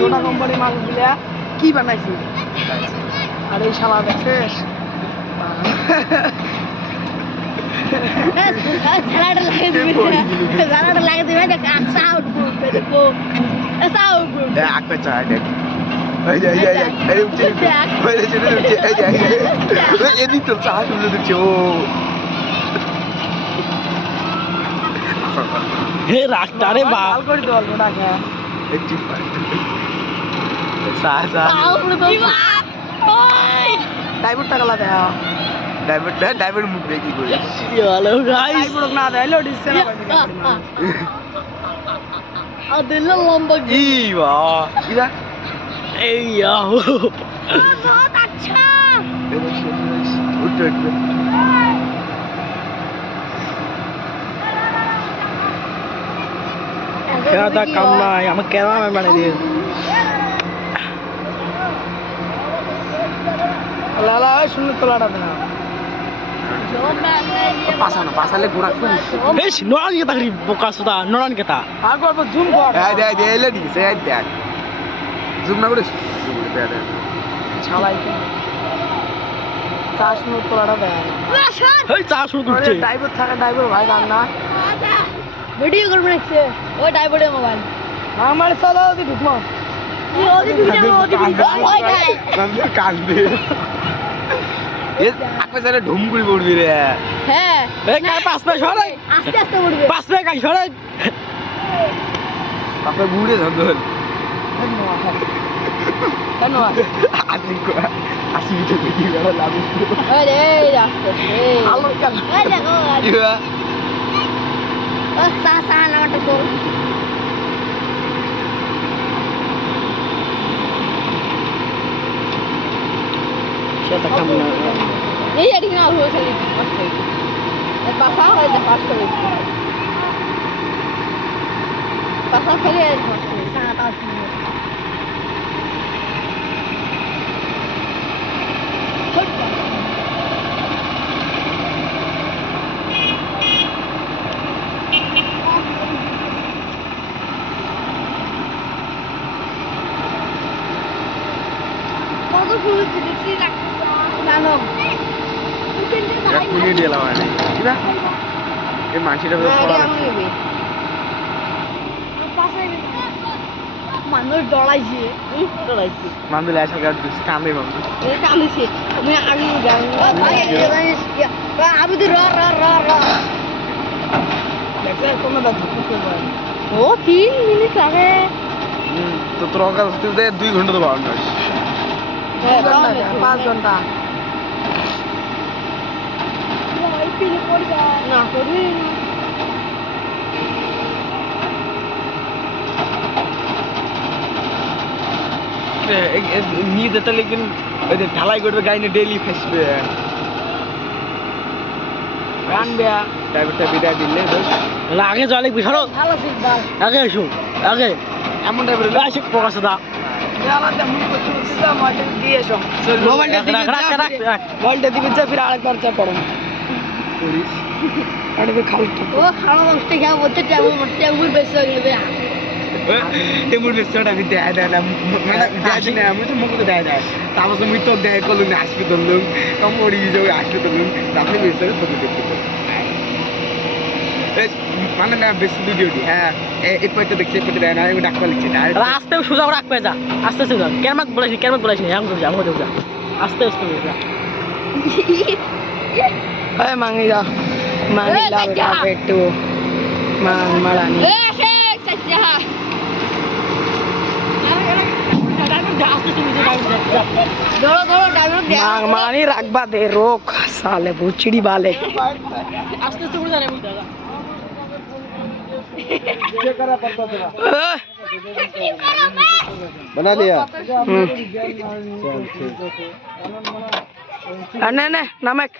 টোটা কোম্পানি মাল দিলা কি বানাইছি আর এই শালা দেখছিস সালাডটা লাগিয়ে দিবি সালাডটা লাগিয়ে দিবি দেখ আচ্ছা আউটপুট দেখো আচ্ছা আউটপুট আকবে চাই দেখ এই যে এই উঠছে ওই যে উঠছে এই যে এদিক তো চা শুনলে দিচ্ছে ও হে রাখতা রে বাপ কাল করে দল ওটাকে একটু চা চা ড্রাইভার টাকা লা দেয়া ড্রাইভার মুখ দেখি করে হ্যালো গাইস ড্রাইভার না দেলো ডিসছে না আদিল লম্বা ই বাবা কিরা এই ইয়াহু बहुत अच्छा উঠে খেলাটা কাম নাই আমার ক্যামেরাম্যান বানিয়ে দিয়ে লালা শুনে তোলাটা না পাসালে গোড়া খুব বেশ নড়ান কে তাকরি বোকা সুদা নড়ান কে তা আর করব জুম কর এই দে এলে দিছে এই দেখ জুম না করে দে ছালাই কি চা শুনে তোলাটা দেয় এই চা শুরু করছে ড্রাইভার থাকা ড্রাইভার ভাই গান না वीडियो कर रहे ओ डाइवर्ड मोबाइल আমার চলো দি ঢুকমা ये ओदी वीडियो ओदी কান্দে কান্দে এ আকবে সারে ঢুম করে পড়বি রে है এই কার পাঁচ পা সরে आस्ते आस्ते उड़बे পাঁচ পা কাই সরে তারপর বুড়ে ধন্দল ধন্যবাদ আসি আসি ভিতরে কি করে লাভ अरे आस्ते से আলো কাল ए देखो ইয়া ओ सा सा नोट को সেটা কাম না ये एडी ना हो चली मस्त है ए पासा है द पास कर पासा करे मस्त है सा पास কত ফুল দেখছি না জানো কুলি দিলাম মানে কিরা এই মাছিটা তো পড়া লাগছে মানুষ ডরাইছে ডরাইছে মামদুল আসা গাছ দিচ্ছে কান্দে মামদুল কান্দিছে আমি আগে আমি তো দেখছে কোন দা ঢুকতে করবে ও 3 মিনিট আগে তো তোর অকাল হতে 2 ঘন্টা তো বাউন্ড 5 ঘন্টা না করি নিয়ে যেতে লেকিন ওই যে ঢালাই করবে গাড়ি নিয়ে ডেইলি ফেসবে রানবে ড্রাইভারটা বিদায় দিলে আগে জলে বিছাড়ো ভালো সিগনাল আগে এসো আগে এমন ড্রাইভার আসে প্রকাশ দা আলাদা মুখ করতে দিলাম মাঠে দিয়ে এসো মোবাইলটা দিবি মোবাইলটা দিবি যা ফির আরেকবার চা করো করিস আরে খালটা ও খাওয়া বসতে খাওয়া বলতে টেবুল বেশি হয়ে গেলে টেমুর বেসটা আমি দেয় দেয় না মানে দেয় না আমি তো মুখ দেয় দেয় তারপর তো মুই তো দেয় করলুম না আসবি ধরলুম কম পড়ি যাবে আসবি ধরলুম তারপরে বেসটা তোকে দেখতে মানে না বেশি ভিডিওটি হ্যাঁ এই পয়টা দেখছি এই পয়টা দেয় না আমি ডাক্তার লিখছি আস্তে সোজা রাখবে যা আস্তে সোজা কেমন বলেছি এমন করে যা আমাদের যা আস্তে আস্তে যা এই মাঙ্গি যা মাঙ্গি লাভ একটু মারানি मानी रखबा दे रोक साले बुचड़ी वाले बना लिया नहीं नमक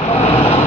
Thank you.